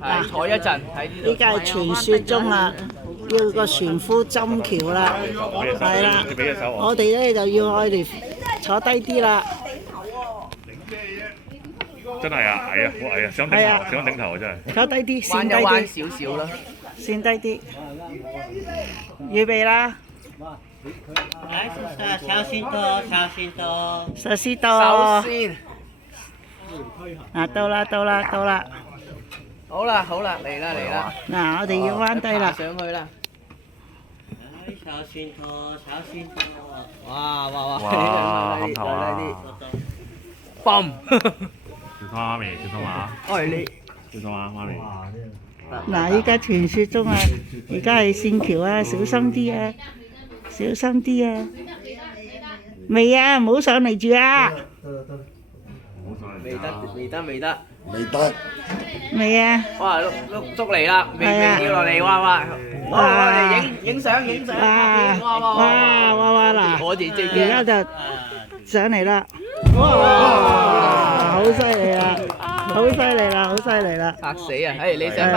係坐一陣睇呢度。依家係傳說中啦，要個船夫斟橋啦，係啦，我哋咧就要我哋坐低啲啦。真係啊，矮啊，好矮啊，想頂頭，想頂頭啊，真係。坐低啲，彎一跣低啲，彎少少啦。跣低啲，預備啦！來，小心多，小心多。壽司首到，先，嗱到啦到啦到啦，好啦好啦，嚟啦嚟啦。嗱我哋要彎低啦爬。上去啦。來，小心多，小心多。哇哇哇！哇低啲，冚頭啊低啲。嘣！小心媽咪，小心啊！喂你。小心啊，媽咪。嗱，依家傳說中啊，而家係跣橋啊，小心啲啊，小心啲啊！未啊，唔好上嚟住啊！未得未得未得。未啊！哇！碌捉嚟啦，未係啊未掉落嚟，哇哇！哇我哋影相影相，拍片哇哇哇哇哇嗱，我哋最驚。而家就上嚟啦！哇，好犀利啊！好犀利啦！好犀利啦！嚇死啊！誒你上翻。